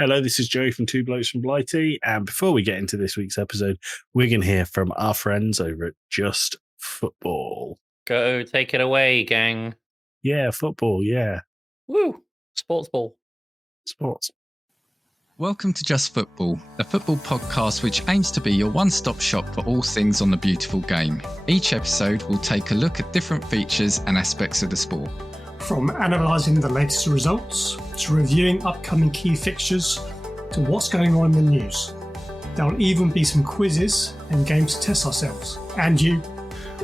Hello, this is Joey from Two Blokes from Blighty. And before we get into this week's episode, we're going to hear from our friends over at Just Football. Go, take it away, gang. Yeah, football, yeah. Woo! Sports ball. Sports. Welcome to Just Football, a football podcast which aims to be your one-stop shop for all things on the beautiful game. Each episode will take a look at different features and aspects of the sport. From analysing the latest results, to reviewing upcoming key fixtures, to what's going on in the news. There'll even be some quizzes and games to test ourselves, and you.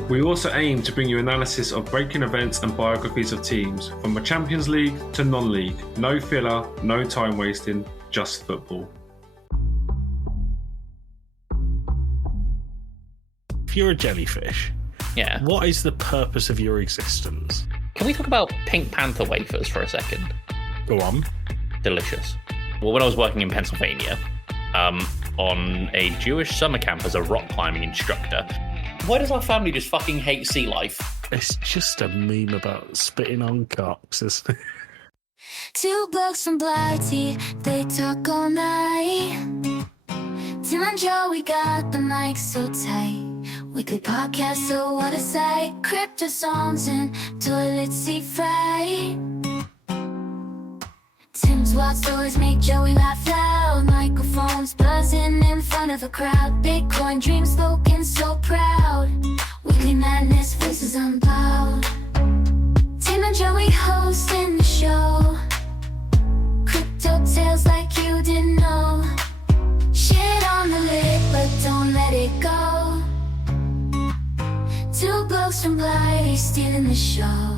We also aim to bring you analysis of breaking events and biographies of teams, from the Champions League to non-league. No filler, no time wasting, just football. If you're a jellyfish, Yeah. what is the purpose of your existence? Can we talk about Pink Panther wafers for a second? Go on. Delicious. Well, when I was working in Pennsylvania, on a Jewish summer camp as a rock climbing instructor, why does our family just fucking hate sea life? It's just a meme about spitting on cocks, isn't it? Two blokes from Blighty, they talk all night. Tim and Joe, we got the mic so tight. Weekly podcast, so what a sight. Crypto songs and toilet seat fright. Tim's wild stories make Joey laugh loud. Microphones buzzing in front of a crowd. Bitcoin dreams spoken so proud. Weekly madness, voices unbowed. Tim and Joey hosting the show. Crypto tales like you didn't know. Shit on the lid, but don't let it go. Two blokes from Blighty stealing the show.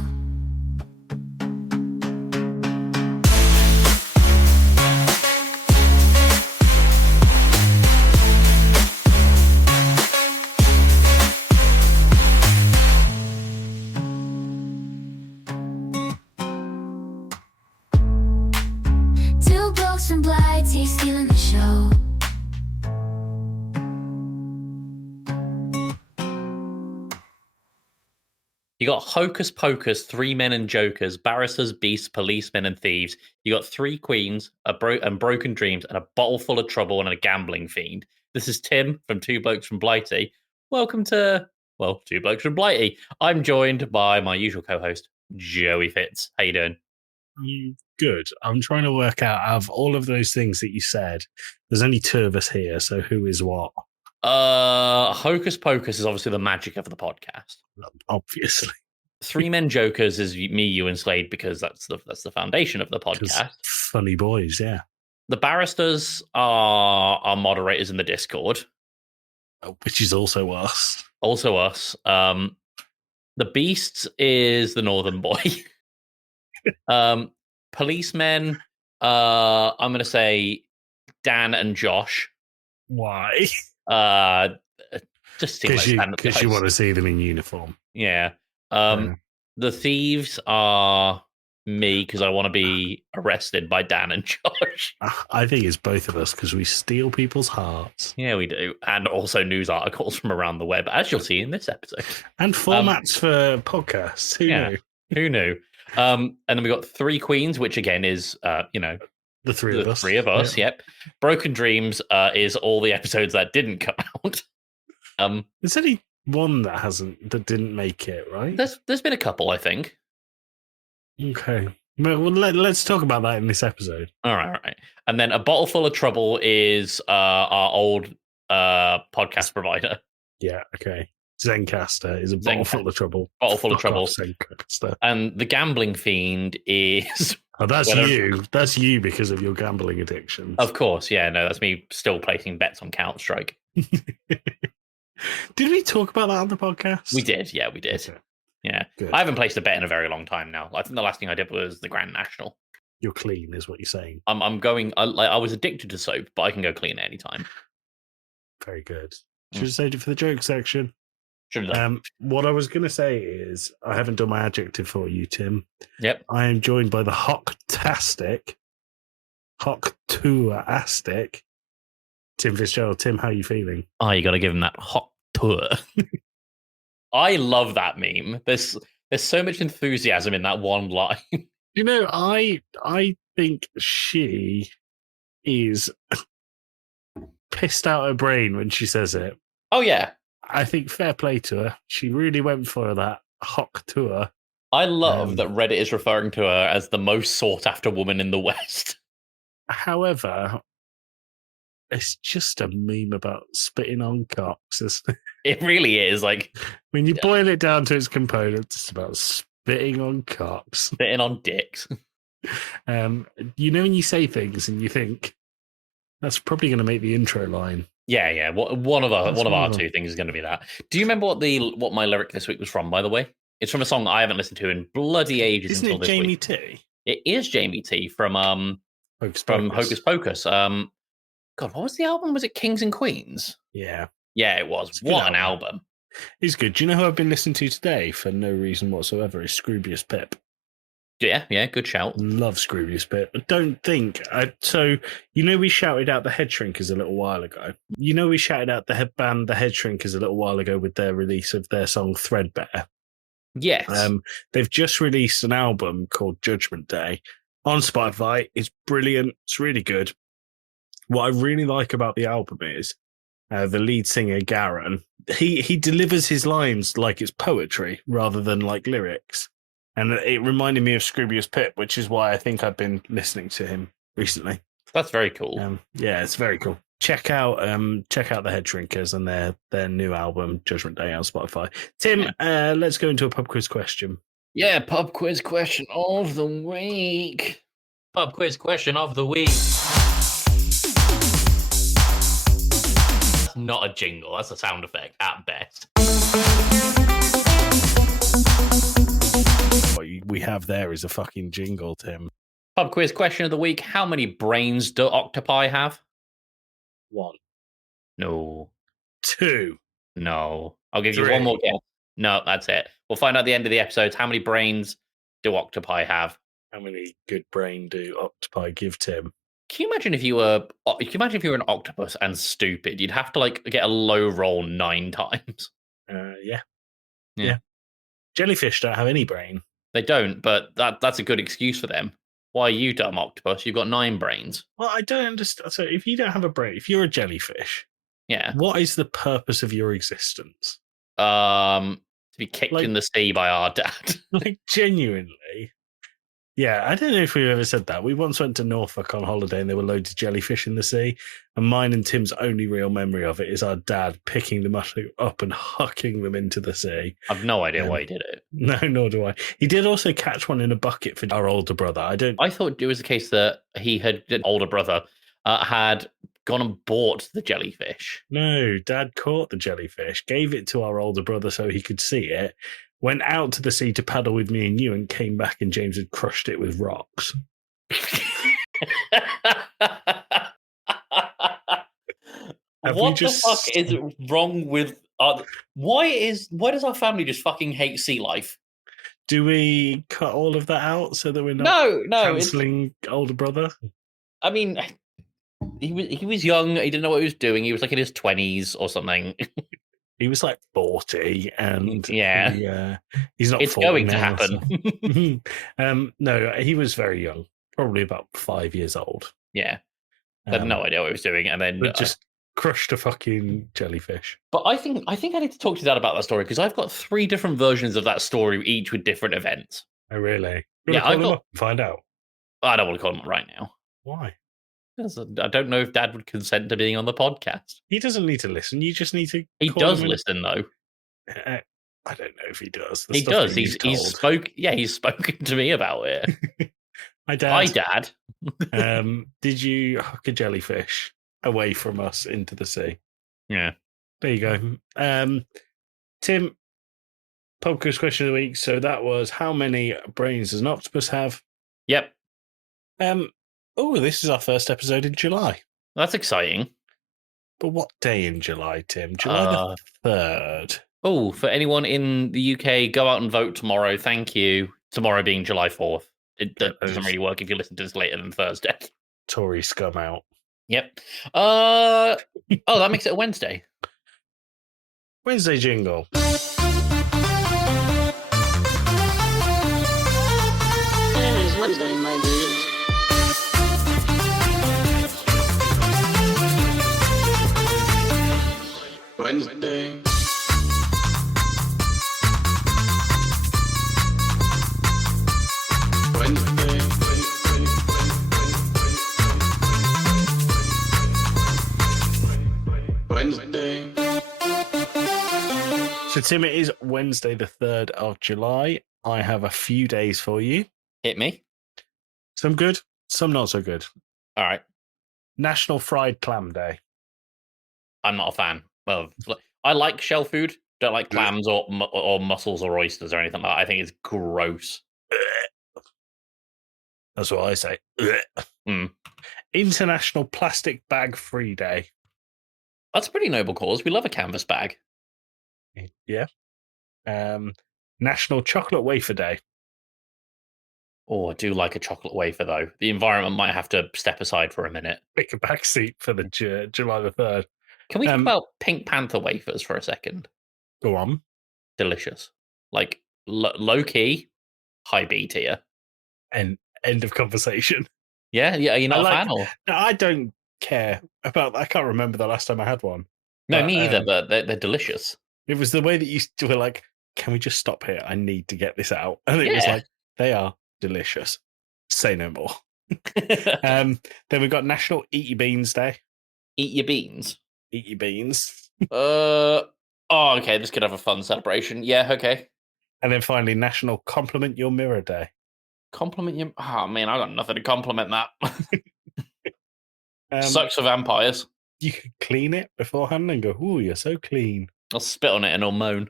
Two blokes from Blighty stealing the show. You got Hocus Pocus, Three Men and Jokers, Barristers, Beasts, Policemen and Thieves. You got Three Queens, and Broken Dreams, and a bottle full of trouble and a gambling fiend. This is Tim from Two Blokes from Blighty. Welcome to, Two Blokes from Blighty. I'm joined by my usual co-host, Joey Fitz. How you doing? Good. I'm trying to work out of all of those things that you said, there's only two of us here, so who is what? Hocus Pocus is obviously the magic of the podcast. Obviously. Three Men Jokers is me, you, and Slade, because that's the foundation of the podcast. Funny boys, yeah. The Barristers are our moderators in the Discord. Which is also us. Also us. The Beasts is the Northern Boy. Policemen, I'm going to say Dan and Josh. Why? Just because you want to see them in uniform. Yeah. The Thieves are me because I want to be arrested by Dan and Josh. I think it's both of us because we steal people's hearts. Yeah, we do. And also news articles from around the web, as you'll see in this episode. And formats for podcasts. Who knew? Who knew? And then we got Three Queens, which again is, the three of us. Three of us, yeah. Yep. Broken Dreams is all the episodes that didn't come out. There's only one that didn't make it, right? There's been a couple, I think. Okay. Well, let's talk about that in this episode. All right. And then A Bottle Full of Trouble is our old podcast provider. Yeah, okay. Zencaster is a bottle full of trouble. Bottle full of trouble. Zencaster. And the Gambling Fiend is... Oh, that's you. That's you because of your gambling addiction. Of course, yeah. No, that's me still placing bets on Counter-Strike. Did we talk about that on the podcast? We did, yeah, we did. Okay. Yeah. Good. I haven't placed a bet in a very long time now. I think the last thing I did was the Grand National. You're clean, is what you're saying. I'm going... I was addicted to soap, but I can go clean at any time. Very good. Should have saved it for the joke section. Should what I was going to say is, I haven't done my adjective for you, Tim. Yep. I am joined by the Hocktastic, Tim Fitzgerald. Tim, how are you feeling? Oh, you got to give him that hot tour. I love that meme. There's so much enthusiasm in that one line. You know, I think she is pissed out her brain when she says it. Oh, yeah. I think fair play to her. She really went for that hock tour. I love that Reddit is referring to her as the most sought-after woman in the West. However, it's just a meme about spitting on cocks. It really is. Like, when you boil it down to its components, it's about spitting on cocks. spitting on dicks. You know when you say things and you think, that's probably going to make the intro line. Yeah. One of our two things is going to be that. Do you remember what my lyric this week was from, by the way? It's from a song I haven't listened to in bloody ages. Isn't until it this Jamie week. T? It is Jamie T from Hocus Pocus. God, what was the album? Was it Kings and Queens? Yeah. Yeah, it was. What an album. It's good. Do you know who I've been listening to today for no reason whatsoever? Is Scroobius Pip. Yeah, good shout. Love Scroobius Pip. I don't think... So, you know we shouted out the Head Shrinkers a little while ago? You know we shouted out the Head Shrinkers a little while ago with their release of their song Threadbare? Yes. They've just released an album called Judgment Day on Spotify. It's brilliant. It's really good. What I really like about the album is the lead singer, Garen. He delivers his lines like it's poetry rather than like lyrics. And it reminded me of Scroobius Pip, which is why I think I've been listening to him recently. That's very cool. Yeah, it's very cool. Check out the Head Shrinkers and their new album Judgment Day on Spotify. Tim, let's go into a pub quiz question. Yeah, pub quiz question of the week. Pub quiz question of the week. That's not a jingle. That's a sound effect at best. What we have there is a fucking jingle, Tim. Pub quiz question of the week. How many brains do octopi have? 1. No. 2. No. I'll give 3. you one more guess. No, that's it. We'll find out at the end of the episode how many brains do octopi have. How many good brain do octopi give Tim? Can you imagine if you were an octopus and stupid? You'd have to like get a low roll 9 times. Yeah. Jellyfish don't have any brain. They don't, but that's a good excuse for them. Why are you dumb octopus? You've got 9 brains. Well, I don't understand. So if you don't have a brain, if you're a jellyfish, Yeah. what is the purpose of your existence? To be kicked in the sea by our dad. Like, genuinely. Yeah, I don't know if we've ever said that. We once went to Norfolk on holiday and there were loads of jellyfish in the sea. And mine and Tim's only real memory of it is our dad picking them up and hucking them into the sea. I've no idea why he did it. No, nor do I. He did also catch one in a bucket for our older brother. I thought it was the case that an older brother had gone and bought the jellyfish. No, Dad caught the jellyfish, gave it to our older brother so he could see it, went out to the sea to paddle with me and you, and came back and James had crushed it with rocks. What the fuck is wrong with... why does our family just fucking hate sea life? Do we cut all of that out so that we're not cancelling older brother? I mean, he was young. He didn't know what he was doing. He was like in his 20s or something. He was like 40, and he's not. It's 40 going now, to happen. So. No, he was very young, probably about 5 years old. Yeah, had no idea what he was doing, and then just crushed a fucking jellyfish. But I think I need to talk to Dad about that story because I've got 3 different versions of that story, each with different events. Oh, really? Find out. I don't want to call him up right now. Why? Because I don't know if Dad would consent to being on the podcast. He doesn't need to listen. You just need to. He does listen, though. I don't know if he does. He does. He's spoken to me about it. Hi, Dad. Hi, Dad. Did you huck a jellyfish away from us into the sea? Yeah. There you go. Tim, podcast question of the week. So that was, how many brains does an octopus have? Yep. This is our first episode in July. That's exciting. But what day in July, Tim? July the 3rd. Oh, for anyone in the UK, go out and vote tomorrow. Thank you. Tomorrow being July 4th. It doesn't really work if you listen to this later than Thursday. Tory scum out. Yep. That makes it a Wednesday. Wednesday jingle. It is Wednesday, my dudes. Wednesday. Wednesday. So, Tim, it is Wednesday, the 3rd of July. I have a few days for you. Hit me. Some good, some not so good. All right. National Fried Clam Day. I'm not a fan. Well, I like shell food. Don't like clams or mussels or oysters or anything like that. I think it's gross. That's what I say. Mm. International Plastic Bag Free Day. That's a pretty noble cause. We love a canvas bag. Yeah. National Chocolate Wafer Day. Oh, I do like a chocolate wafer, though. The environment might have to step aside for a minute. Pick a back seat for the July the 3rd. Can we talk about Pink Panther wafers for a second? Go on. Delicious. Like, low key, high B tier. And end of conversation. Yeah, you're not a fan? Or? No, I don't care about. I can't remember the last time I had one. No, me either, but they're delicious. It was the way that you were like, can we just stop here? I need to get this out. And it was like, they are delicious. Say no more. Then we've got National Eat Your Beans Day. Eat your beans? Eat your beans. Oh, okay. This could have a fun celebration. Yeah, okay. And then finally, National Compliment Your Mirror Day. Compliment your... Oh, man, I got nothing to compliment that. Sucks for vampires. You could clean it beforehand and go, ooh, you're so clean. I'll spit on it and I'll moan.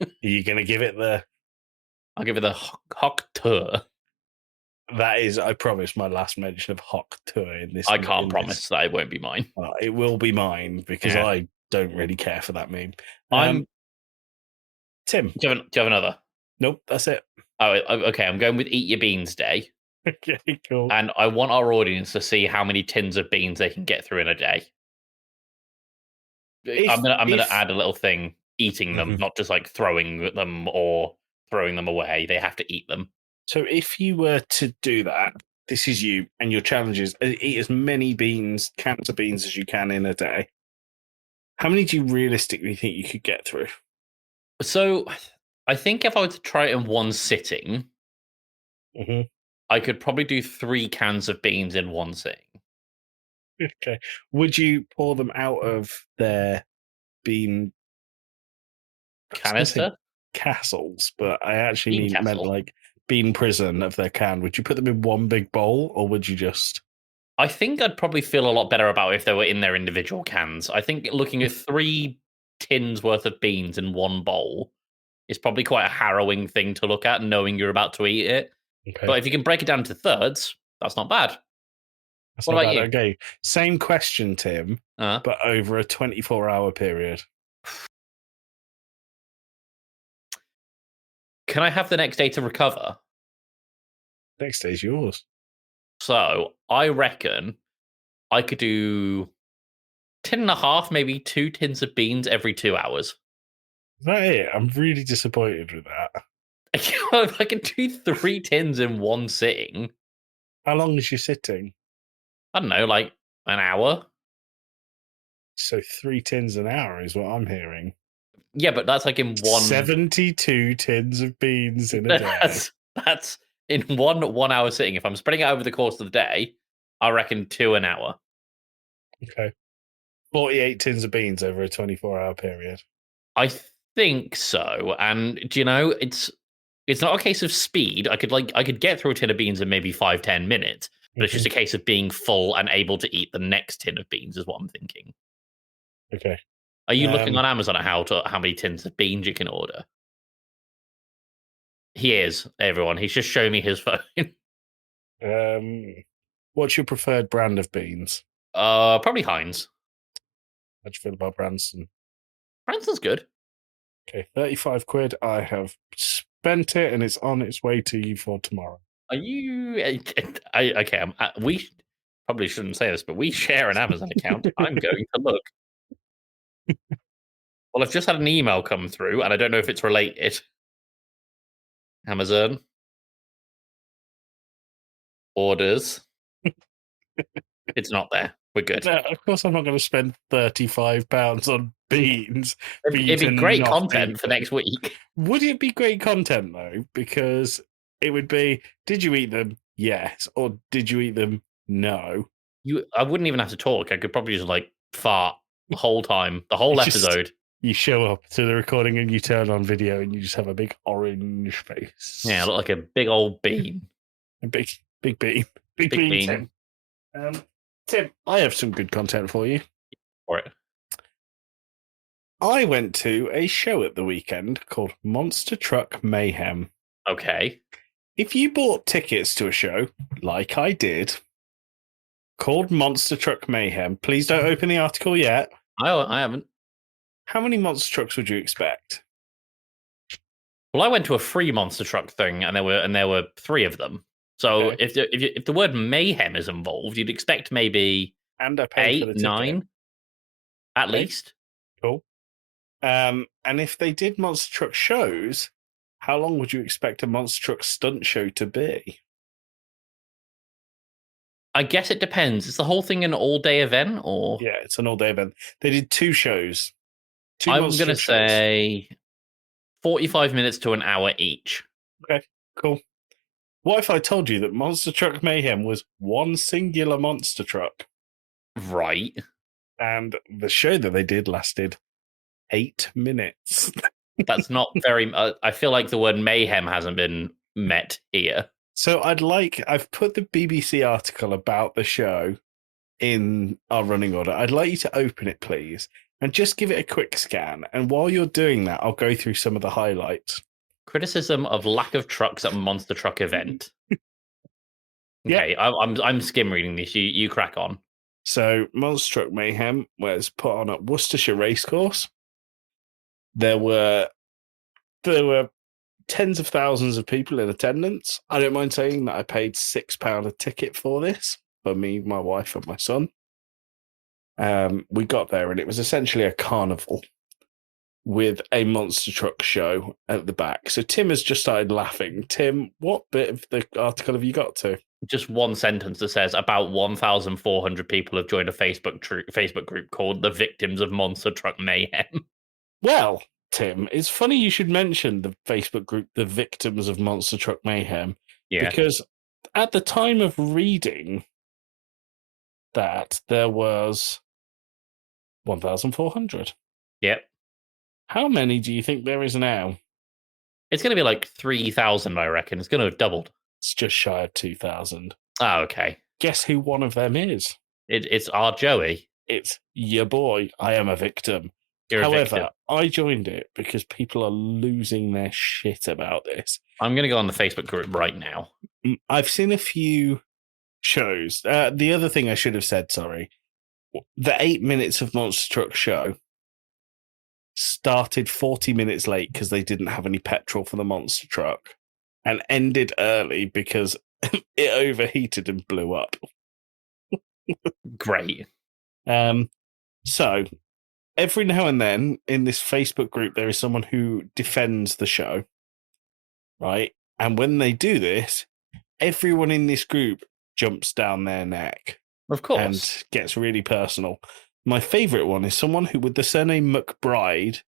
Are you going to give it the... I'll give it the hock tour. That is, I promise, my last mention of hock tour in this. I can't promise that it won't be mine. It will be mine because I don't really care for that meme. Tim. Do you have another? Nope, that's it. Oh, okay. I'm going with Eat Your Beans Day. Okay, cool. And I want our audience to see how many tins of beans they can get through in a day. I'm gonna add a little thing: eating them, not just like throwing them or throwing them away. They have to eat them. So if you were to do that, this is you, and your challenge is eat as many cans of beans as you can in a day. How many do you realistically think you could get through? So I think if I were to try it in one sitting, I could probably do 3 cans of beans in one sitting. Okay. Would you pour them out of their bean canister? Castles, but I actually meant like bean prison of their can. Would you put them in one big bowl, or would you just... I think I'd probably feel a lot better about it if they were in their individual cans. I think looking at 3 tins worth of beans in one bowl is probably quite a harrowing thing to look at, knowing you're about to eat it. Okay. But if you can break it down into thirds, that's not bad. What about you? Okay, same question, Tim, but over a 24-hour period. Can I have the next day to recover? Next day's yours. So I reckon I could do 10.5, maybe 2 tins of beans every 2 hours. Is that it? I'm really disappointed with that. If I can do 3 tins in one sitting. How long is your sitting? I don't know, like an hour. So 3 tins an hour is what I'm hearing. Yeah, but that's like in one... 72 tins of beans in a day. That's in one hour sitting. If I'm spreading it over the course of the day, I reckon 2 an hour. Okay. 48 tins of beans over a 24-hour period. I think so. And do you know, it's not a case of speed. I could get through a tin of beans in maybe 5-10 minutes, but it's just a case of being full and able to eat the next tin of beans is what I'm thinking. Okay. Are you looking on Amazon at how many tins of beans you can order? He is, everyone. He's just showing me his phone. What's your preferred brand of beans? Probably Heinz. How do you feel about Branston? Branston's good. Okay, 35 quid. I have spent it, and it's on its way to you for tomorrow. Are you... Okay, we probably shouldn't say this, but we share an Amazon account. I'm going to look. Well, I've just had an email come through, and I don't know if it's related. Amazon. Orders. It's not there. We're good. No, of course, I'm not going to spend £35 on beans. It'd be great content for next week. Would it be great content though? Because it would be, did you eat them? Yes. Or did you eat them? No. I wouldn't even have to talk. I could probably just like fart the whole time, the whole episode. You show up to the recording and you turn on video and you just have a big orange face. Yeah, I look like a big old bean. A big bean. Big bean. Tim. Tim, I have some good content for you. For it. I went to a show at the weekend called Monster Truck Mayhem. Okay. If you bought tickets to a show, like I did, called Monster Truck Mayhem, please don't open the article yet. I haven't. How many monster trucks would you expect? Well, I went to a free monster truck thing, and there were 3 of them. So Okay. if the word mayhem is involved, you'd expect maybe And I paid for the 8, ticket. 9, at Okay. least. Cool. And if they did monster truck shows, how long would you expect a monster truck stunt show to be? I guess it depends. Is the whole thing an all-day event, or Yeah, it's an all-day event. They did 2 shows. 2 I'm monster going to truck shows. say 45 minutes to an hour each. Okay, cool. What if I told you that Monster Truck Mayhem was one singular monster truck? Right. And the show that they did lasted 8 minutes. That's not very. I feel like the word mayhem hasn't been met here. So I've put the BBC article about the show in our running order. I'd like you to open it, please, and just give it a quick scan. And while you're doing that, I'll go through some of the highlights. Criticism of lack of trucks at monster truck event. Yeah. Okay, I'm skim reading this. You crack on. So Monster Truck Mayhem was put on at Worcestershire Racecourse. There were tens of thousands of people in attendance. I don't mind saying that I paid £6 a ticket for this, for me, my wife, and my son. We got there, and it was essentially a carnival with a monster truck show at the back. So Tim has just started laughing. Tim, what bit of the article have you got to? Just one sentence that says about 1,400 people have joined a Facebook group called the Victims of Monster Truck Mayhem. Well, Tim, it's funny you should mention the Facebook group, the Victims of Monster Truck Mayhem, because at the time of reading that, there was 1,400. Yep. How many do you think there is now? It's going to be like 3,000, I reckon. It's going to have doubled. It's just shy of 2,000. Oh, okay. Guess who one of them is? It's our Joey. It's your boy. I am a victim. You're a victim. However, I joined it because people are losing their shit about this. I'm going to go on the Facebook group right now. I've seen a few shows. The other thing I should have said, sorry, the 8 minutes of Monster Truck show started 40 minutes late because they didn't have any petrol for the monster truck, and ended early because it overheated and blew up. Great. So every now and then in this Facebook group, there is someone who defends the show, right? And when they do this, everyone in this group jumps down their neck. Of course. And gets really personal. My favorite one is someone who, with the surname McBride,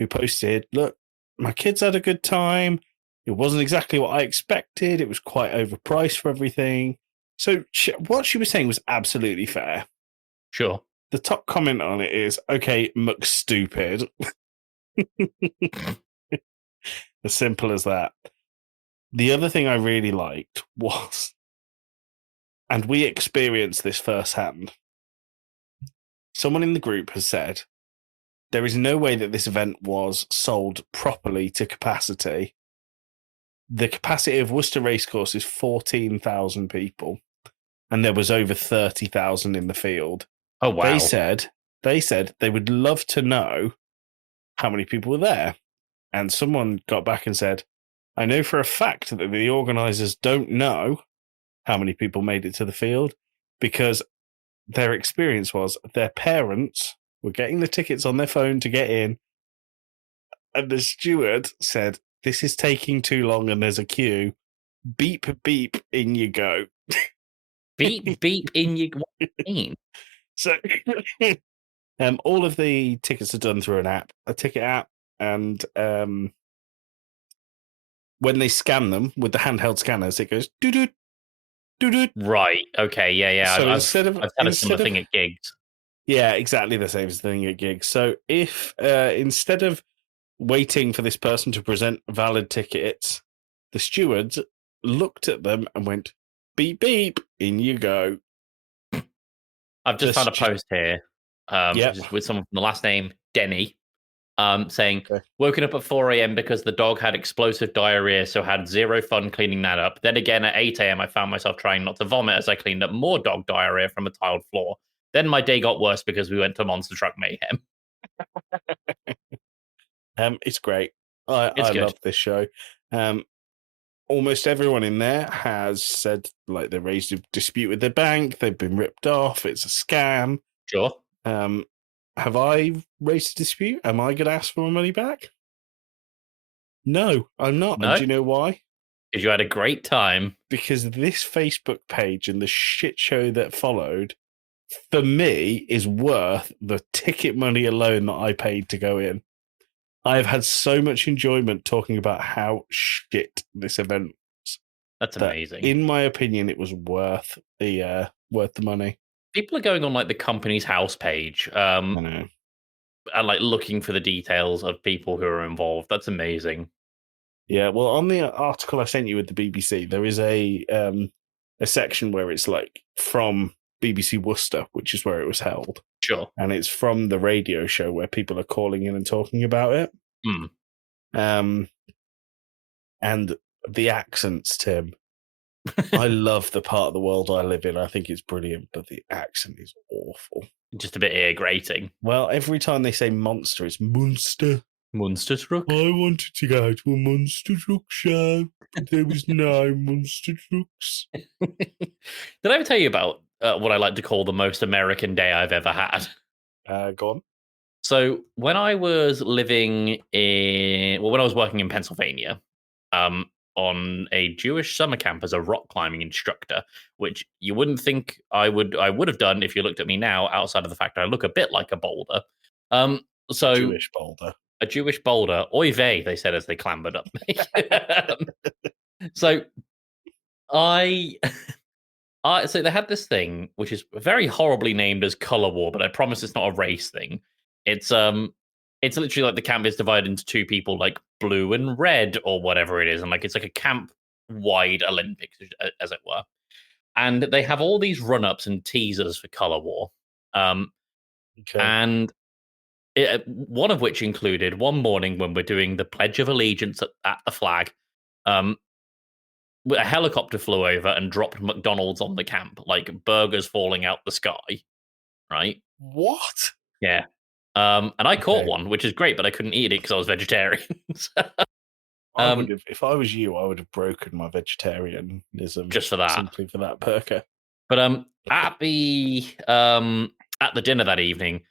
who posted, look, my kids had a good time. It wasn't exactly what I expected. It was quite overpriced for everything. So what she was saying was absolutely fair. Sure. The top comment on it is, okay, McStupid. As simple as that. The other thing I really liked was, and we experienced this firsthand, someone in the group has said, there is no way that this event was sold properly to capacity. The capacity of Worcester Racecourse is 14,000 people, and there was over 30,000 in the field. Oh, wow. They said they would love to know how many people were there. And someone got back and said, I know for a fact that the organisers don't know how many people made it to the field, because their experience was their parents were getting the tickets on their phone to get in, and the steward said, this is taking too long and there's a queue. Beep, beep, in you go. Beep, beep, in you. What do you mean? So All of the tickets are done through an app, a ticket app, and when they scan them with the handheld scanners, it goes doo doo doo doo. Right. Okay. Yeah. So I've had a similar thing at gigs. Yeah, exactly the same thing at gigs. So if instead of waiting for this person to present valid tickets, the stewards looked at them and went, beep, beep, in you go. I've just found a post here with someone from the last name, Denny, saying, woken up at 4 a.m. because the dog had explosive diarrhea, so had zero fun cleaning that up. Then again, at 8 a.m., I found myself trying not to vomit as I cleaned up more dog diarrhea from a tiled floor. Then my day got worse because we went to Monster Truck Mayhem. It's great. I love this show. Almost everyone in there has said like they raised a dispute with the bank, they've been ripped off, it's a scam. Sure. Have I raised a dispute? Am I going to ask for my money back? No, I'm not. No? And do you know why? Because you had a great time. Because this Facebook page and the shit show that followed, for me, is worth the ticket money alone that I paid to go in. I've had so much enjoyment talking about how shit this event was. That's amazing. In my opinion, it was worth the money. People are going on like the company's house page, I know, and like looking for the details of people who are involved. That's amazing. Yeah, well, on the article I sent you with the BBC, there is a section where it's like from BBC Worcester, which is where it was held. Sure. And it's from the radio show where people are calling in and talking about it. And the accents, Tim. I love the part of the world I live in. I think it's brilliant, but the accent is awful. Just a bit ear grating. Well, every time they say monster, it's Munster. Monster Truck? I wanted to go to a Monster Truck show, but there was no Monster Trucks. Did I ever tell you about what I like to call the most American day I've ever had? Go on. So when I was when I was working in Pennsylvania, on a Jewish summer camp as a rock climbing instructor, which you wouldn't think I would have done if you looked at me now, outside of the fact I look a bit like a boulder. Jewish boulder. A Jewish boulder. Oy vey, they said as they clambered up me. So so they had this thing which is very horribly named as color war, but I promise it's not a race thing. It's literally like the camp is divided into two people, like blue and red or whatever it is, and like it's like a camp wide Olympics, as it were. And they have all these run-ups and teasers for color war. And one of which included one morning when we're doing the Pledge of Allegiance at the flag, a helicopter flew over and dropped McDonald's on the camp, like burgers falling out the sky. Right? What? Yeah. And I caught one, which is great, but I couldn't eat it because I was vegetarian. If I was you, I would have broken my vegetarianism just for that, simply for that burger. But at the dinner that evening,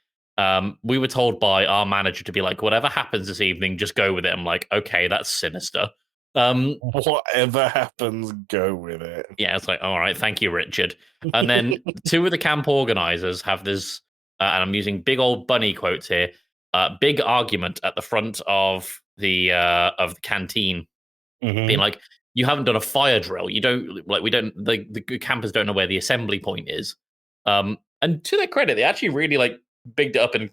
we were told by our manager to be like, whatever happens this evening, just go with it. I'm like, okay, that's sinister. Whatever happens, go with it. Yeah, it's like, all right, thank you, Richard. And then two of the camp organizers have this, and I'm using big old bunny quotes here, big argument at the front of the canteen, being like, you haven't done a fire drill. You don't the campers don't know where the assembly point is. And to their credit, they actually really like bigged it up in,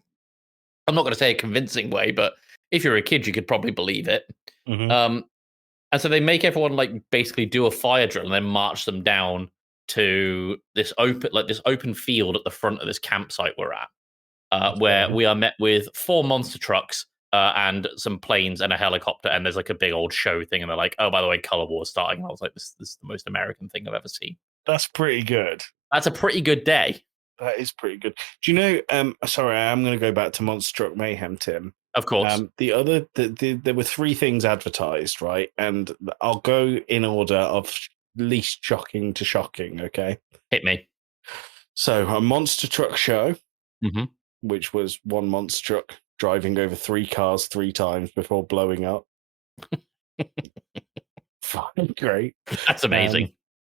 I'm not going to say a convincing way, but if you're a kid, you could probably believe it. And so they make everyone like basically do a fire drill and then march them down to this open field at the front of this campsite we're at, where we are met with 4 monster trucks and some planes and a helicopter, and there's like a big old show thing, and they're like, oh, by the way, color war's starting. And I was like, this is the most American thing I've ever seen. That's pretty good. That's a pretty good day. That is pretty good. Do you know, sorry, I'm going to go back to Monster Truck Mayhem, Tim. Of course. There were 3 things advertised, right? And I'll go in order of least shocking to shocking, okay? Hit me. So, a monster truck show, mm-hmm. which was one monster truck driving over 3 cars 3 times before blowing up. Fine, great. That's amazing.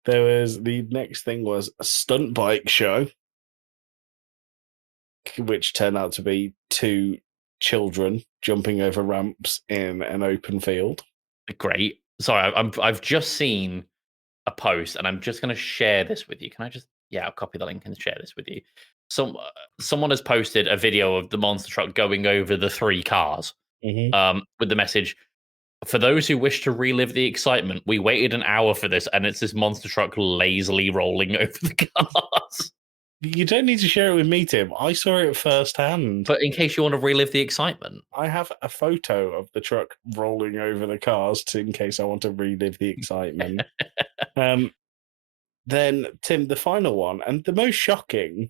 The next thing was a stunt bike show. which turned out to be 2 children jumping over ramps in an open field. Great. Sorry, I've just seen a post, and I'm just going to share this with you. Can I just? Yeah, I'll copy the link and share this with you. Someone has posted a video of the monster truck going over the 3 cars, with the message: "For those who wish to relive the excitement, we waited an hour for this, and it's this monster truck lazily rolling over the cars." You don't need to share it with me, Tim. I saw it firsthand. But in case you want to relive the excitement, I have a photo of the truck rolling over the cars in case I want to relive the excitement. Then, Tim, the final one, and the most shocking,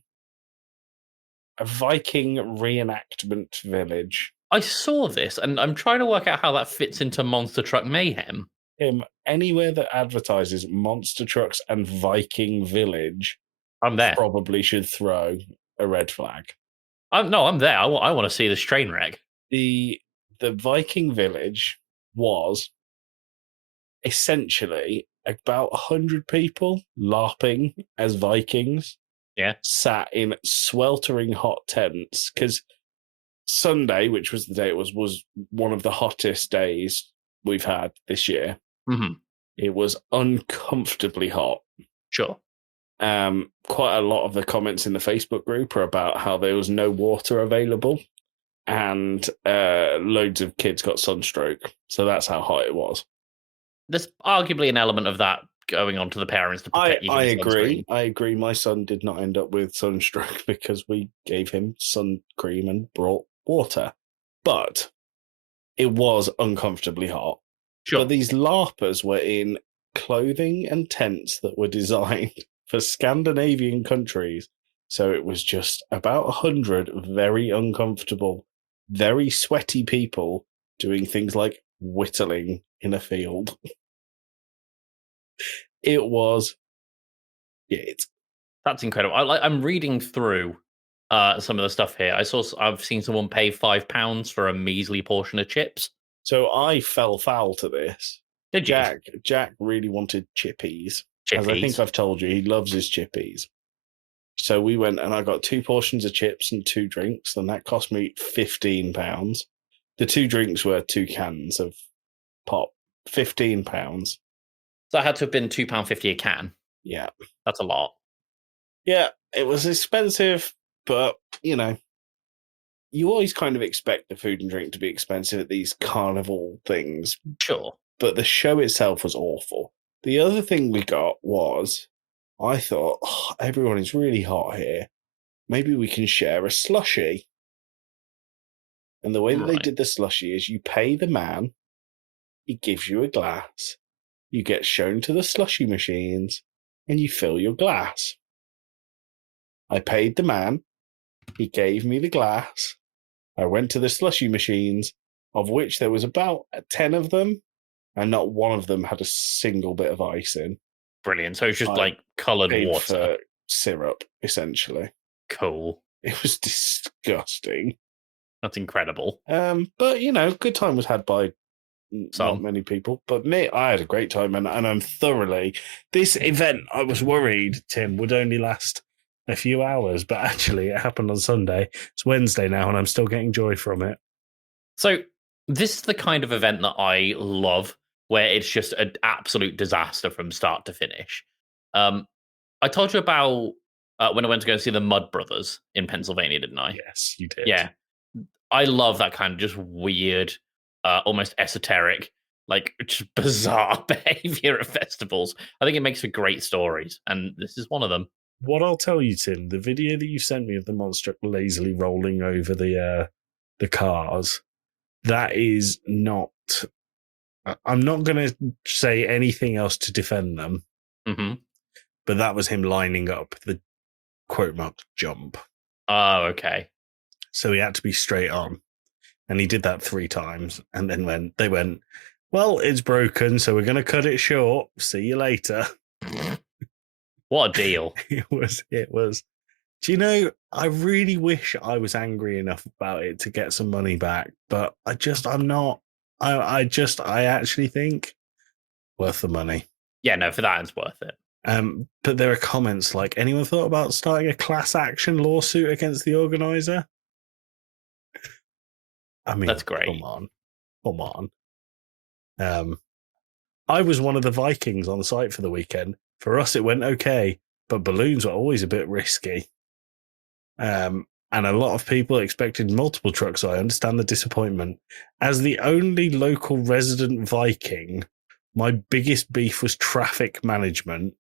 a Viking reenactment village. I saw this, and I'm trying to work out how that fits into Monster Truck Mayhem. Tim, anywhere that advertises monster trucks and Viking village, I'm there. probably should throw a red flag. I'm there. I want to see this train wreck. The Viking village was essentially about 100 people LARPing as Vikings. Yeah. Sat in sweltering hot tents, because Sunday, which was the day it was one of the hottest days we've had this year. Mm-hmm. It was uncomfortably hot. Sure. Quite a lot of the comments in the Facebook group are about how there was no water available, and loads of kids got sunstroke. So that's how hot it was. There's arguably an element of that going on to the parents to protect you. I agree. I agree. My son did not end up with sunstroke because we gave him sun cream and brought water. But it was uncomfortably hot. Sure. But these LARPers were in clothing and tents that were designed for Scandinavian countries. So it was just about 100 very uncomfortable, very sweaty people doing things like whittling in a field. It was it. That's incredible. I'm reading through some of the stuff here. I've seen someone pay £5 for a measly portion of chips. So I fell foul to this. Did you? Jack really wanted chippies. Chippies. As I think I've told you, he loves his chippies. So we went and I got 2 portions of chips and 2 drinks, and that cost me £15. The 2 drinks were 2 cans of pop. £15. So that had to have been £2.50 a can. Yeah. That's a lot. Yeah, it was expensive, but, you know, you always kind of expect the food and drink to be expensive at these carnival things. Sure. But the show itself was awful. The other thing we got was, I thought, everyone is really hot here. Maybe we can share a slushie. And the way that they did the slushie is you pay the man, he gives you a glass, you get shown to the slushie machines, and you fill your glass. I paid the man, he gave me the glass, I went to the slushie machines, of which there was about 10 of them, and not one of them had a single bit of ice in. Brilliant. So it's just like coloured water. For syrup, essentially. Cool. It was disgusting. That's incredible. But, you know, good time was had by not many people. But me, I had a great time, and I'm thoroughly... This event, I was worried, Tim, would only last a few hours, but actually it happened on Sunday. It's Wednesday now, and I'm still getting joy from it. So this is the kind of event that I love, where it's just an absolute disaster from start to finish. I told you about when I went to go see the Mud Brothers in Pennsylvania, didn't I? Yes, you did. Yeah. I love that kind of just weird, almost esoteric, like just bizarre behavior at festivals. I think it makes for great stories, and this is one of them. What I'll tell you, Tim, the video that you sent me of the monster lazily rolling over the cars, that is not... I'm not going to say anything else to defend them, but that was him lining up the quote mark jump. Oh, okay. So he had to be straight on, and he did that 3 times, and then they went, well, it's broken, so we're going to cut it short. See you later. What a deal. It was. Do you know, I really wish I was angry enough about it to get some money back, but I'm not. I actually think worth the money. Yeah, no, for that it's worth it. But there are comments like, anyone thought about starting a class action lawsuit against the organizer? I mean, That's great. Come on. I was one of the Vikings on site for the weekend. For us, it went okay, but balloons are always a bit risky. And a lot of people expected multiple trucks, so I understand the disappointment. As the only local resident Viking, my biggest beef was traffic management.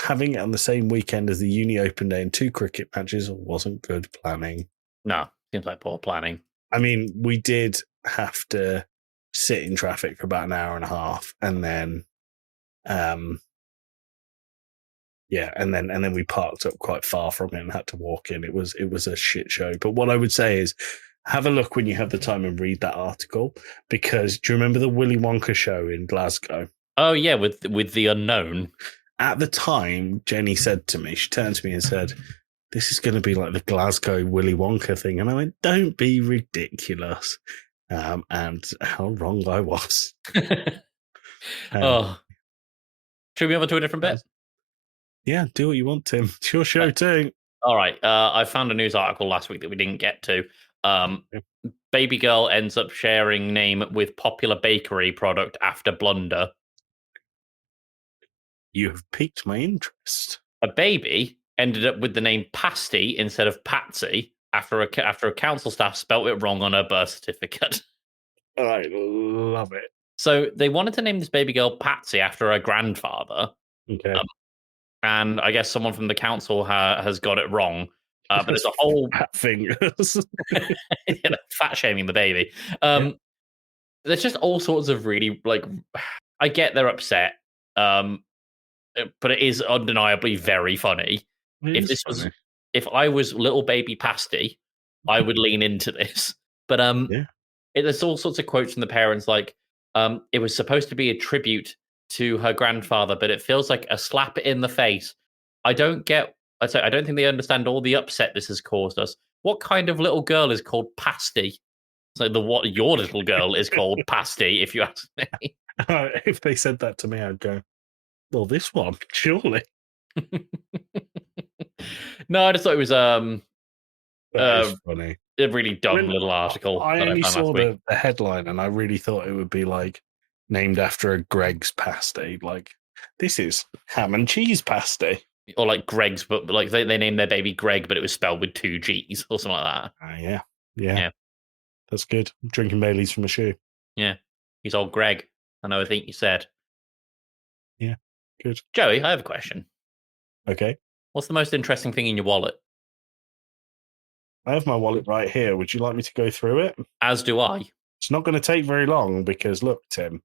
Having it on the same weekend as the Uni Open Day and 2 cricket matches wasn't good planning. No, seems like poor planning. I mean, we did have to sit in traffic for about an hour and a half, and then, and then we parked up quite far from it and had to walk in. It was a shit show. But what I would say is, have a look when you have the time and read that article, because do you remember the Willy Wonka show in Glasgow? Oh yeah, with the unknown. At the time, Jenny said to me, she turned to me and said, "This is going to be like the Glasgow Willy Wonka thing." And I went, "Don't be ridiculous." And how wrong I was. Oh, should we move on to a different bit? Yeah, do what you want, Tim. It's your show too. All right. I found a news article last week that we didn't get to. Baby girl ends up sharing name with popular bakery product after blunder. You have piqued my interest. A baby ended up with the name Pasty instead of Patsy after a council staff spelt it wrong on her birth certificate. I love it. So they wanted to name this baby girl Patsy after her grandfather. Okay. And I guess someone from the council has got it wrong. But there's a whole fat fingers, fat shaming the baby. There's just all sorts of really I get they're upset, but it is undeniably very funny. If I was little baby Pasty, I would lean into this. But there's all sorts of quotes from the parents like, it was supposed to be a tribute to her grandfather, but it feels like a slap in the face. I don't think they understand all the upset this has caused us. What kind of little girl is called Pasty? So what your little girl is called Pasty, if you ask me. If they said that to me, I'd go, well, this one, surely. No, I just thought it was funny. A really dumb little article. I only saw the headline and I really thought it would be like named after a Greg's pasty. Like, this is ham and cheese pasty. Or like Greg's, but like they named their baby Greg, but it was spelled with 2 G's or something like that. Yeah. That's good. I'm drinking Baileys from a shoe. Yeah. He's old Greg. I know, I think you said. Yeah, good. Joey, I have a question. Okay. What's the most interesting thing in your wallet? I have my wallet right here. Would you like me to go through it? As do I. It's not going to take very long because, look, Tim.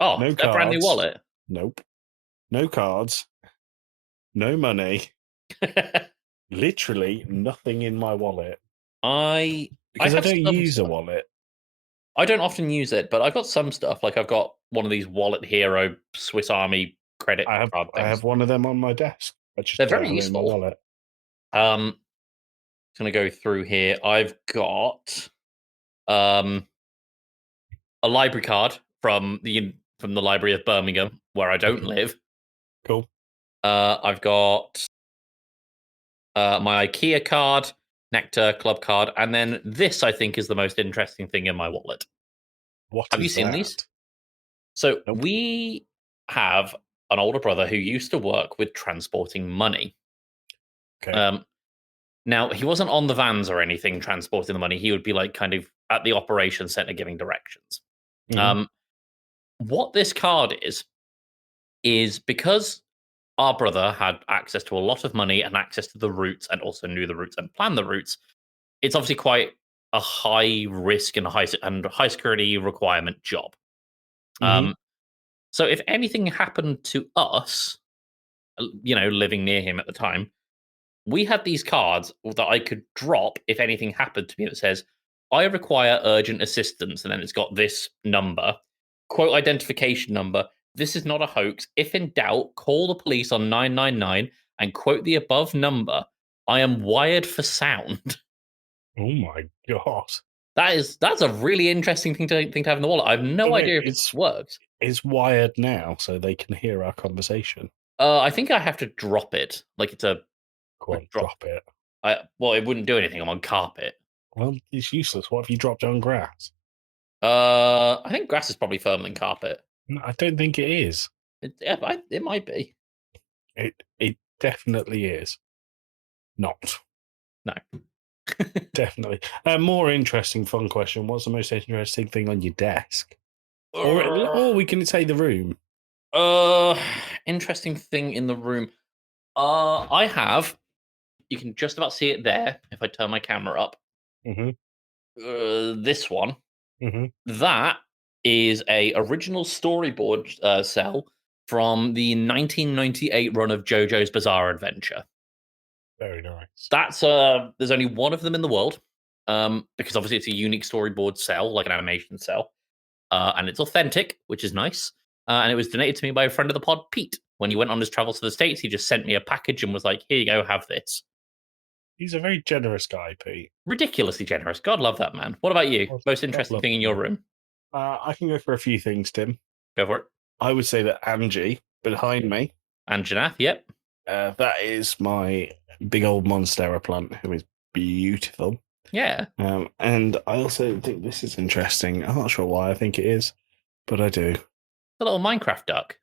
Oh, no cards. A brand new wallet? Nope. No cards. No money. Literally nothing in my wallet. Because I don't use a wallet. I don't often use it, but I've got some stuff. Like I've got one of these Wallet Hero Swiss Army credit card things. I have one of them on my desk. They're very useful. In my wallet. Going to go through here. I've got a library card from the Library of Birmingham, where I don't live. Cool. I've got my IKEA card, Nectar Club card, and then this I think is the most interesting thing in my wallet. Have you seen these? So we have an older brother who used to work with transporting money. Okay. Now, he wasn't on the vans or anything transporting the money. He would be like kind of at the operations center giving directions. Mm-hmm. What this card is because our brother had access to a lot of money and access to the routes and also knew the routes and planned the routes. It's obviously quite a high risk and high security requirement job. Mm-hmm. So if anything happened to us, living near him at the time, we had these cards that I could drop if anything happened to me that says, I require urgent assistance. And then it's got this number, quote identification number. This is not a hoax. If in doubt, call the police on 999 and quote the above number. I am wired for sound. Oh my God. That's a really interesting thing to have in the wallet. I have no idea if it works. is wired now so they can hear our conversation. I think I have to drop it. Like it's a Go on, drop. drop it. Well, it wouldn't do anything. I'm on carpet. Well, it's useless. What if you dropped it on grass? I think grass is probably firmer than carpet. No, I don't think it is. It might be. It definitely is. Not. No. Definitely. More interesting, fun question. What's the most interesting thing on your desk? Or we can say the room. Interesting thing in the room. I have. You can just about see it there if I turn my camera up. Mm-hmm. This one. Mm-hmm. That is a original storyboard cell from the 1998 run of JoJo's Bizarre Adventure. Very nice. That's there's only one of them in the world, because obviously it's a unique storyboard cell, like an animation cell, and it's authentic, which is nice. And it was donated to me by a friend of the pod, Pete. When he went on his travels to the States, he just sent me a package and was like, "Here you go, have this." He's a very generous guy, Pete. Ridiculously generous. God love that man. What about you? God Most interesting love thing in your room? I can go for a few things, Tim. Go for it. I would say that Angie, behind me, Anjanath, yep. that is my big old Monstera plant, who is beautiful. Yeah. And I also think this is interesting. I'm not sure why I think it is, but I do. The little Minecraft duck.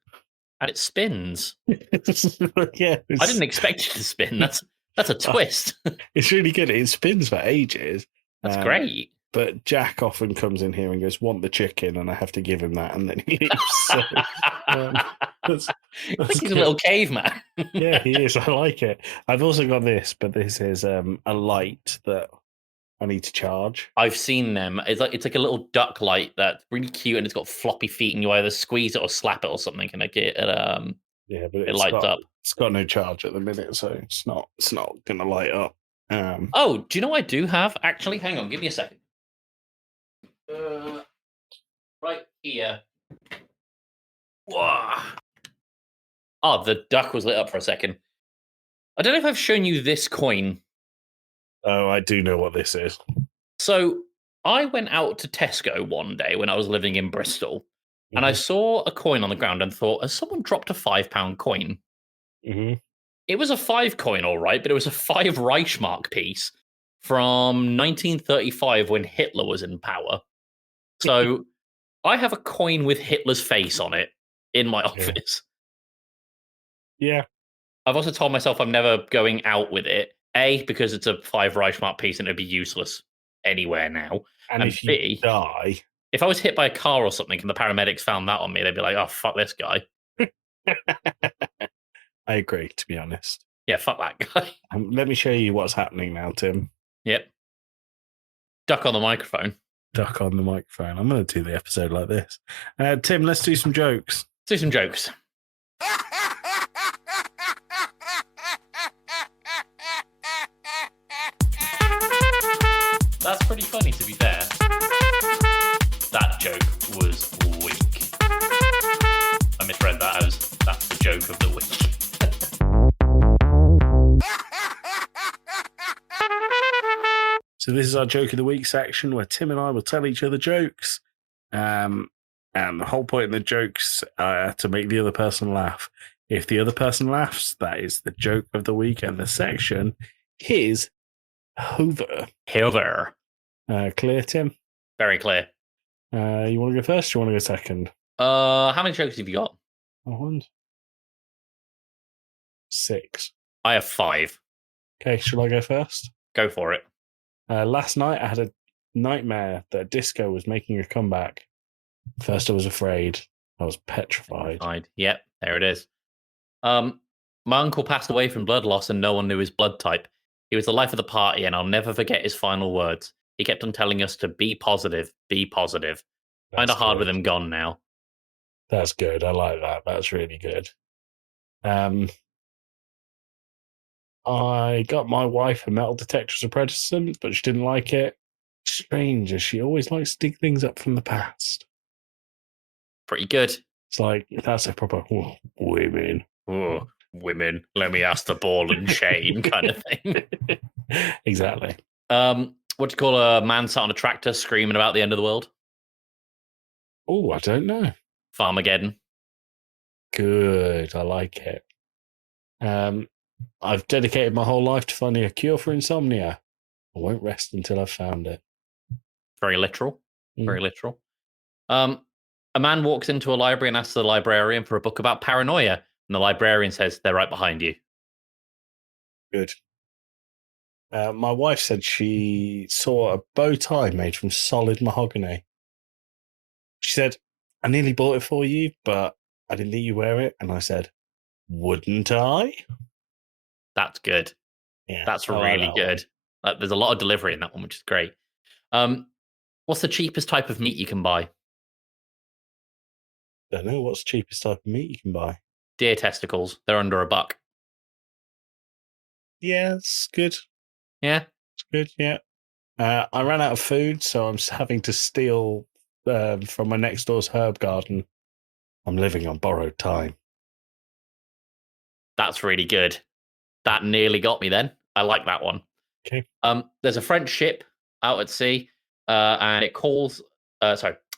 And it spins. Yeah, I didn't expect it to spin. That's a twist. It's really good. It spins for ages. That's great. But Jack often comes in here and goes, "Want the chicken?" and I have to give him that, and then he leaves. So, that's I think he's a little caveman. Yeah, he is. I like it. I've also got this, but this is a light that I need to charge. I've seen them. It's like a little duck light that's really cute, and it's got floppy feet, and you either squeeze it or slap it or something, and Yeah, but it lights up. It's got no charge at the minute, so it's not going to light up. Oh, do you know what I do have? Actually, hang on, give me a second. Right here. Whoa. Oh, the duck was lit up for a second. I don't know if I've shown you this coin. Oh, I do know what this is. So I went out to Tesco one day when I was living in Bristol, and I saw a coin on the ground and thought, has someone dropped a £5 coin? Mm-hmm. It was a 5 coin, all right, but it was a 5 Reichsmark piece from 1935 when Hitler was in power. So I have a coin with Hitler's face on it in my office. Yeah. I've also told myself I'm never going out with it. A, because it's a 5 Reichsmark piece and it'd be useless anywhere now. And if B, you die... if I was hit by a car or something and the paramedics found that on me, they'd be like, "Oh, fuck this guy." I agree, to be honest. Yeah, fuck that guy. Let me show you what's happening now, Tim. Yep. Duck on the microphone. Duck on the microphone. I'm going to do the episode like this. Tim, let's do some jokes. Do some jokes. That's pretty funny, to be fair. That joke was weak. I misread that as that's the joke of the week. So this is our joke of the week section where Tim and I will tell each other jokes. And the whole point of the jokes to make the other person laugh. If the other person laughs, that is the joke of the week. And the section is over. Hover. Clear, Tim? Very clear. You want to go first or you want to go second? How many jokes have you got? 6. I have 5. Okay, shall I go first? Go for it. Last night I had a nightmare that disco was making a comeback. First I was afraid. I was petrified. Yep, there it is. My uncle passed away from blood loss and no one knew his blood type. He was the life of the party and I'll never forget his final words. He kept on telling us to be positive, be positive. Kind of hard with him gone now. That's good. I like that. That's really good. I got my wife a metal detector as a present, but she didn't like it. Strange, as she always likes to dig things up from the past. Pretty good. It's like, that's a proper women. Oh, women, let me ask the ball and chain kind of thing. Exactly. What do you call a man sat on a tractor screaming about the end of the world? Oh, I don't know. Farmageddon. Good. I like it. I've dedicated my whole life to finding a cure for insomnia. I won't rest until I've found it. Very literal. Very literal. A man walks into a library and asks the librarian for a book about paranoia. And the librarian says, they're right behind you. Good. My wife said she saw a bow tie made from solid mahogany. She said, I nearly bought it for you, but I didn't think you wear it. And I said, wouldn't I? That's good. Yeah, That's I like really that good. There's a lot of delivery in that one, which is great. What's the cheapest type of meat you can buy? Don't know what's the cheapest type of meat you can buy. Deer testicles. They're under $1. Yeah, it's good. Yeah. It's good, yeah. I ran out of food, so I'm having to steal from my next door's herb garden. I'm living on borrowed time. That's really good. That nearly got me then. I like that one. Okay. There's a French ship out at sea, and it calls.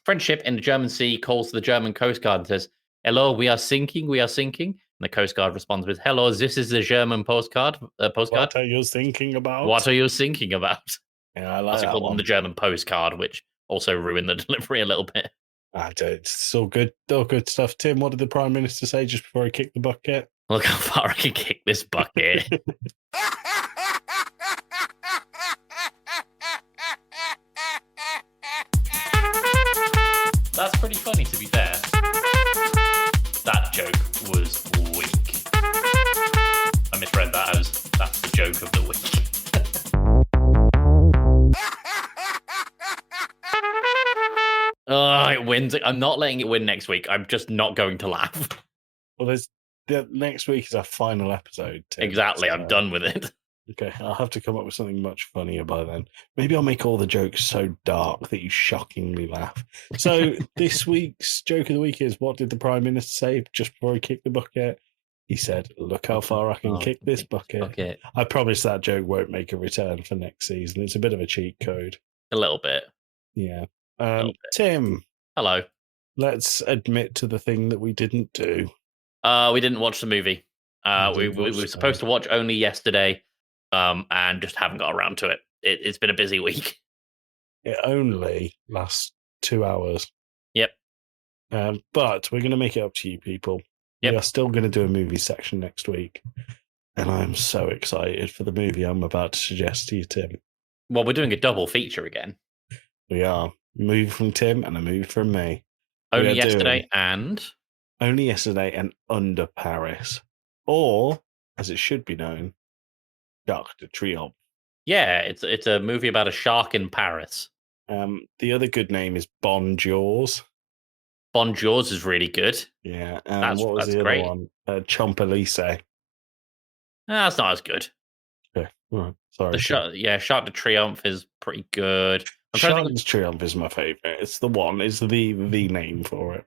French ship in the German Sea calls to the German Coast Guard and says, "Hello, we are sinking. We are sinking." And the Coast Guard responds with, "Hello, this is the German postcard. What are you thinking about? What are you thinking about?" Yeah, I like Also that called one. them the German postcard, which also ruined the delivery a little bit. It's all good. All good stuff. Tim, what did the Prime Minister say just before he kicked the bucket? Look how far I can kick this bucket. That's pretty funny, to be fair. That joke was weak. I misread that as that's the joke of the week. Oh, it wins. I'm not letting it win next week. I'm just not going to laugh. Well, next week is our final episode, Tim. Exactly. I'm done with it. Okay, I'll have to come up with something much funnier by then. Maybe I'll make all the jokes so dark that you shockingly laugh. So this week's joke of the week is, what did the Prime Minister say just before he kicked the bucket? He said, look how far I can kick this bucket. Okay. I promise that joke won't make a return for next season. It's a bit of a cheat code. A little bit. Yeah. Tim. Hello. Let's admit to the thing that we didn't do. We didn't watch the movie. We were supposed to watch only yesterday, and just haven't got around to it. It's been a busy week. It only lasts 2 hours. Yep. But we're going to make it up to you people. Yep. We are still going to do a movie section next week. And I'm so excited for the movie I'm about to suggest to you, Tim. Well, we're doing a double feature again. We are. A movie from Tim and a movie from me. Only yesterday and Under Paris. Or, as it should be known, Dark de Triomphe. Yeah, it's a movie about a shark in Paris. The other good name is Bon Jaws. Bon Jaws is really good. Yeah. That's the great. other one? Chompelise. That's not as good. Okay. All right. Sorry. Shark de Triomphe is pretty good. Shark de Triomphe is my favourite. It's the one. It's the name for it.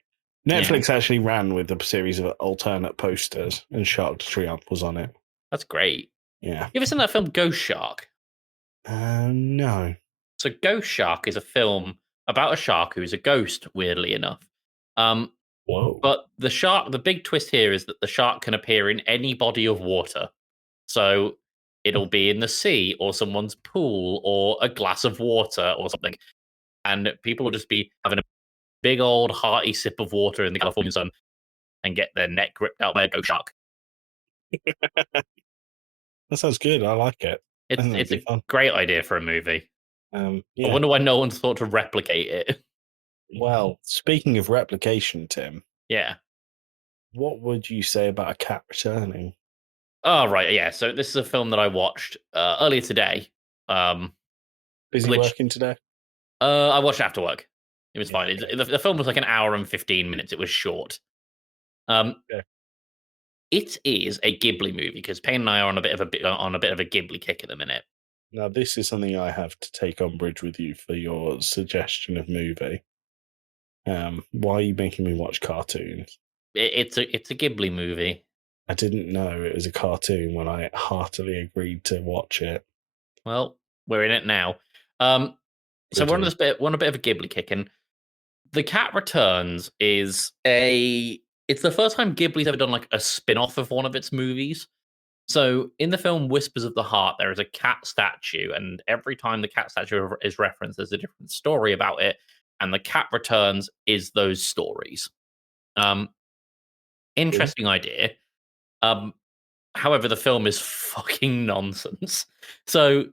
Netflix actually ran with a series of alternate posters, and Shark de Triomphe was on it. That's great. Yeah. You ever seen that film Ghost Shark? No. So Ghost Shark is a film about a shark who is a ghost, weirdly enough. Whoa. But the big twist here is that the shark can appear in any body of water. So it'll be in the sea or someone's pool or a glass of water or something. And people will just be having a big old hearty sip of water in the California sun and get their neck ripped out by a ghost shark. That sounds good. I like it. It's a great idea for a movie. Yeah. I wonder why no one's thought to replicate it. Well, speaking of replication, Tim. Yeah. What would you say about A Cat Returning? Oh, right. Yeah. So this is a film that I watched earlier today. Busy working today? I watched it after work. It was fine. Okay. The film was like an hour and 15 minutes. It was short. It is a Ghibli movie because Payne and I are on a bit of a Ghibli kick at the minute. Now, this is something I have to take umbrage with you for your suggestion of movie. Why are you making me watch cartoons? It's a Ghibli movie. I didn't know it was a cartoon when I heartily agreed to watch it. Well, we're in it now. So we're on a bit of a Ghibli kick, and The Cat Returns is it's the first time Ghibli's ever done like a spin-off of one of its movies. So in the film Whispers of the Heart, there is a cat statue, and every time the cat statue is referenced, there's a different story about it. And the Cat Returns is those stories. Interesting idea. However, the film is fucking nonsense. So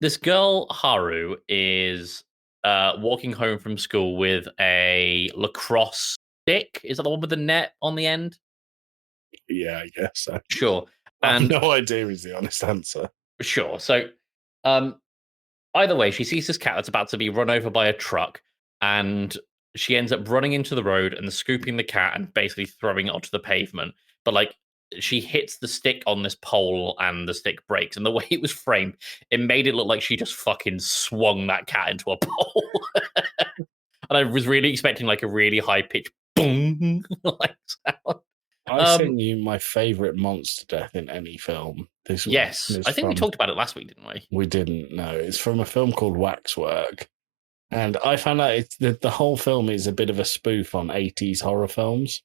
this girl, Haru, is walking home from school with a lacrosse stick. Is that the one with the net on the end? Yeah, I guess so. Sure. I have And no idea is the honest answer. sure. So either way, she sees this cat that's about to be run over by a truck, and she ends up running into the road and scooping the cat and basically throwing it onto the pavement. But like she hits the stick on this pole and the stick breaks. And the way it was framed, it made it look like she just fucking swung that cat into a pole. And I was really expecting like a really high pitched boom like sound. I sent you my favourite monster death in any film. Yes, I think we talked about it last week, didn't we? We didn't. No, it's from a film called Waxwork, and I found out the whole film is a bit of a spoof on 80s horror films.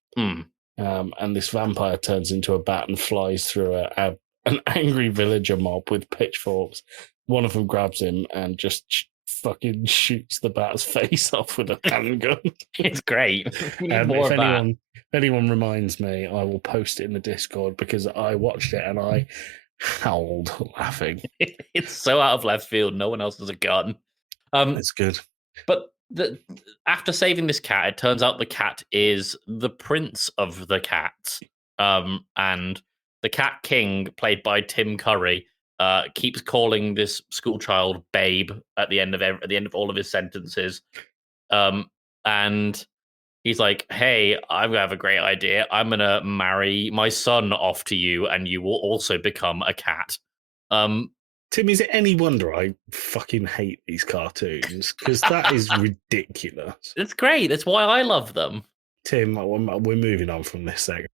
And this vampire turns into a bat and flies through an angry villager mob with pitchforks. One of them grabs him and just fucking shoots the bat's face off with a handgun. It's great. We need more of that. If anyone reminds me, I will post it in the Discord because I watched it and I howled laughing. It's so out of left field. No one else has a gun. It's good. But after saving this cat, it turns out the cat is the prince of the cats. And the Cat King, played by Tim Curry, keeps calling this schoolchild babe at the end of all of his sentences. And he's like, hey, I'm going to have a great idea. I'm going to marry my son off to you, and you will also become a cat. Tim, is it any wonder I fucking hate these cartoons? Because that is ridiculous. It's great. That's why I love them. Tim, we're moving on from this section.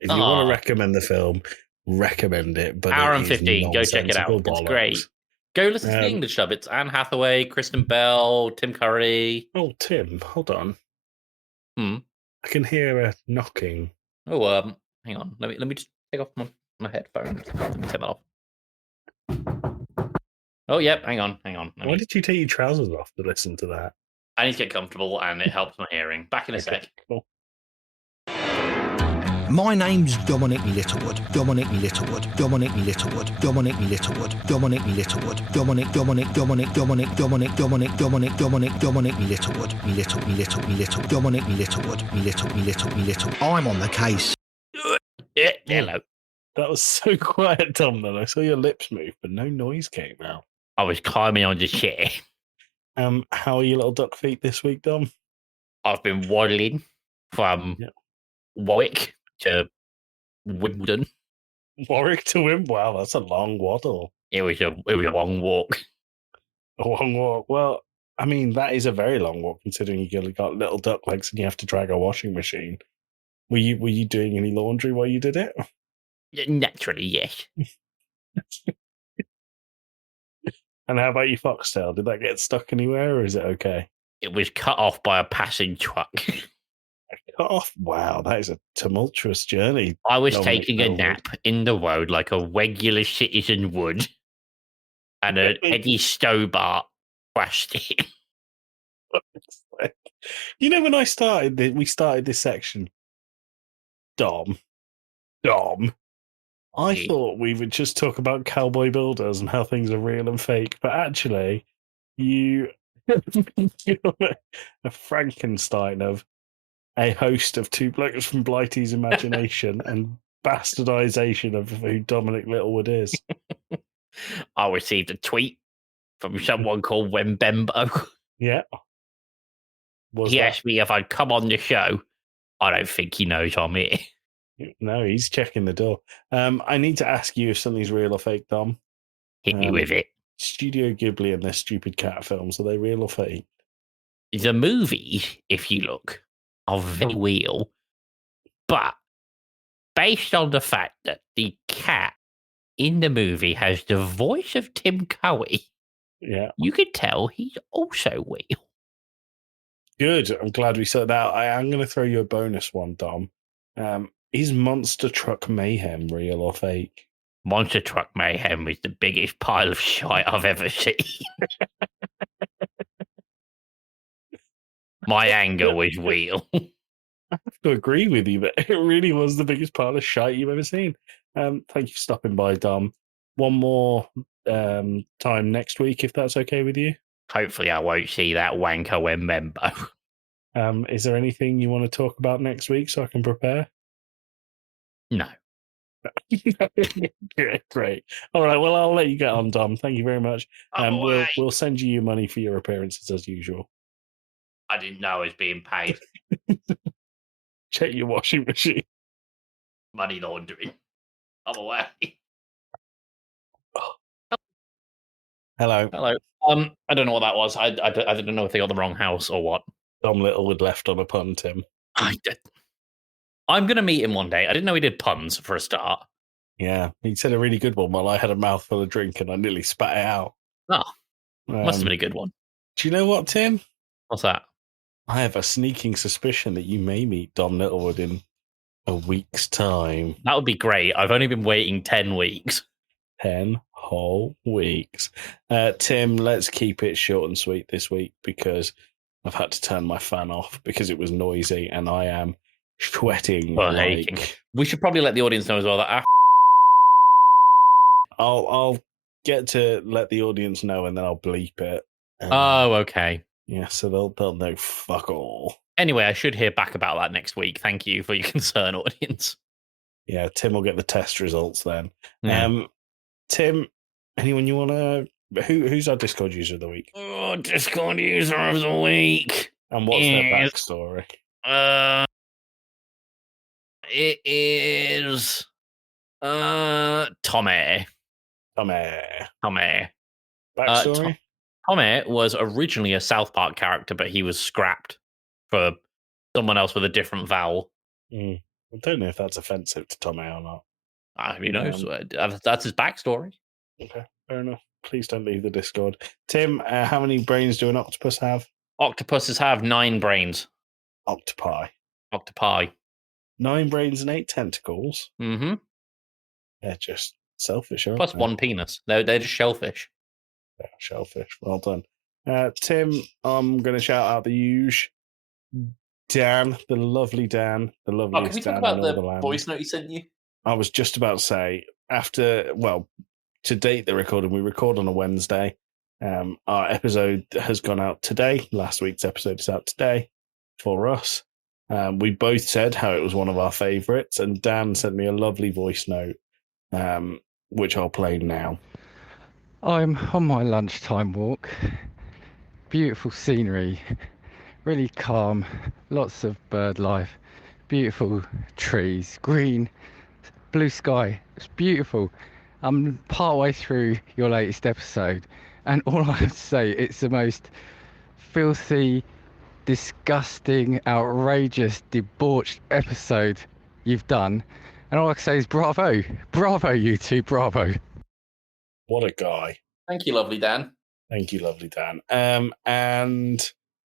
If you want to recommend the film, recommend it. But hour and 15. Go check it out. It's great. Go listen to the English dub. It's Anne Hathaway, Kristen Bell, Tim Curry. Oh, Tim, hold on. I can hear a knocking. Oh, hang on. Let me just take off my headphones. Let me take that off. Oh, yep. Hang on. Why did you take your trousers off to listen to that? I need to get comfortable, and it helps my hearing. Back in a sec. Cool. My name's Dominic Littlewood. Dominic Littlewood. Dominic Littlewood. Dominic Littlewood. Dominic Littlewood. Dominic Littlewood. Dominic Littlewood. I'm on the case. Hello. That was so quiet, Tom, then. I saw your lips move, but no noise came out. I was climbing on the chair. How are your little duck feet this week, Dom? I've been waddling from Warwick to Wimbledon. Warwick to Wimbledon? Wow, that's a long waddle. It was a long walk. A long walk. Well, I mean, that is a very long walk considering you got little duck legs and you have to drag a washing machine. Were you doing any laundry while you did it? Naturally, yes. And how about your foxtail? Did that get stuck anywhere, or is it okay? It was cut off by a passing truck. Cut off? Wow, that is a tumultuous journey. I was taking a nap in the road like a regular citizen would, and an Eddie Stobart crashed it. You know, when we started this section, Dom, I thought we would just talk about cowboy builders and how things are real and fake, but actually, you're a Frankenstein of a host of two blokes from Blighty's imagination and bastardization of who Dominic Littlewood is. I received a tweet from someone called Wembembo. Yeah. He asked me if I'd come on the show. I don't think he knows I'm here. No, he's checking the door. I need to ask you if something's real or fake, Dom. Hit me with it. Studio Ghibli and their stupid cat films, are they real or fake? The movies, if you look, are very real. But based on the fact that the cat in the movie has the voice of Tim Curry, yeah, you can tell he's also real. Good. I'm glad we sorted that out. I am going to throw you a bonus one, Dom. Is Monster Truck Mayhem real or fake? Monster Truck Mayhem is the biggest pile of shite I've ever seen. My anger was real. I have to agree with you that it really was the biggest pile of shite you've ever seen. Thank you for stopping by, Dom. One more time next week, if that's okay with you. Hopefully I won't see that wanker when Membo. Is there anything you want to talk about next week so I can prepare? No. Great. All right. Well, I'll let you get on, Dom. Thank you very much. Oh, We'll send you your money for your appearances as usual. I didn't know I was being paid. Check your washing machine. Money laundering. I'm away. Hello. Hello. I don't know what that was. I don't know if they got the wrong house or what. Dom Littlewood left on a pun, Tim. I'm going to meet him one day. I didn't know he did puns for a start. Yeah, he said a really good one while I had a mouthful of drink and I nearly spat it out. Oh, must have been a good one. Do you know what, Tim? What's that? I have a sneaking suspicion that you may meet Dom Littlewood in a week's time. That would be great. I've only been waiting 10 weeks. 10 whole weeks. Tim, let's keep it short and sweet this week because I've had to turn my fan off because it was noisy and I am sweating. We should probably let the audience know as well that I'll get to let the audience know and then I'll bleep it. Okay. Yeah, so they'll know fuck all. Anyway, I should hear back about that next week. Thank you for your concern, audience. Yeah, Tim will get the test results then. Yeah. Tim, anyone you want to... Who's our Discord user of the week? Oh, Discord user of the week. And what's their backstory? It is... Tommy. Backstory? Tommy was originally a South Park character, but he was scrapped for someone else with a different vowel. I don't know if that's offensive to Tommy or not. Who knows? That's his backstory. Okay, fair enough. Please don't leave the Discord. Tim, how many brains do an octopus have? Octopuses have 9 brains. Octopi. 9 brains and 8 tentacles. Mm-hmm. They're just selfish, aren't Plus they? 1 penis. They're just shellfish. Yeah, shellfish. Well done. Tim, I'm going to shout out the huge Dan, the lovely Dan, the loveliest can we Dan talk about in all the land. voice note he sent you? I was just about to say, to date the recording, we record on a Wednesday. Our episode has gone out today. Last week's episode is out today for us. We both said how it was one of our favourites, and Dan sent me a lovely voice note, which I'll play now. I'm on my lunchtime walk. Beautiful scenery, really calm, lots of bird life, beautiful trees, green, blue sky. It's beautiful. I'm partway through your latest episode, and all I have to say, it's the most filthy, disgusting, outrageous, debauched episode you've done. And all I can say is bravo. Bravo, you two, bravo. What a guy. Thank you, lovely Dan. Thank you, lovely Dan. And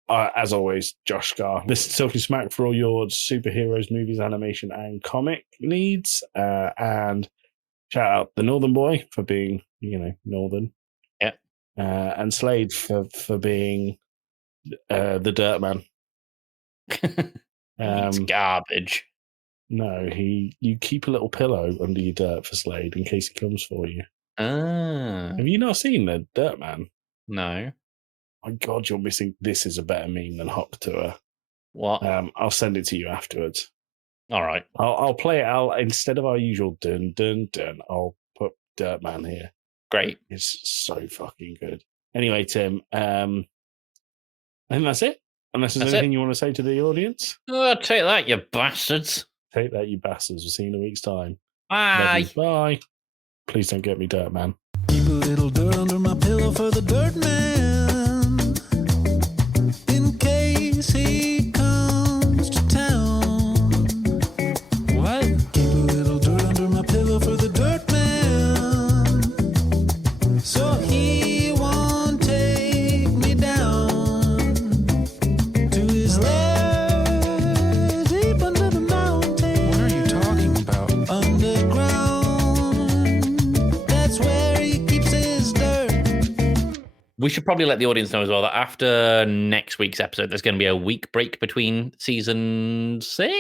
as always, Josh Scar. Listen to Talking Smack for all your superheroes, movies, animation, and comic needs. And shout out the Northern Boy for being, Northern. Yeah. And Slade for being the Dirt Man. It's garbage. No, you keep a little pillow under your dirt for Slade in case he comes for you. Have you not seen the Dirt Man? No. My God, you're missing. This is a better meme than Hop Tour. What? I'll send it to you afterwards. All right. I'll play it out instead of our usual dun dun dun. I'll put Dirt Man here. Great. It's so fucking good. Anyway, Tim, I think that's it. Unless there's anything you want to say to the audience. Oh, take that, you bastards. Take that, you bastards. We'll see you in a week's time. Bye. Bye. Please don't get me Dirt Man. Keep a little dirt under my pillow for the Dirt Man, in case he comes to town. What? Keep a little dirt under my pillow for the Dirt Man, so he won't take me down to We should probably let the audience know as well that after next week's episode, there's going to be a week break between season 6,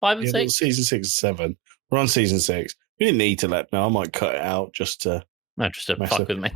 5 and Yeah, 6. season 6 and 7. We're on season 6. We didn't need to let know. I might cut it out just to No, just to mess fuck up. with me.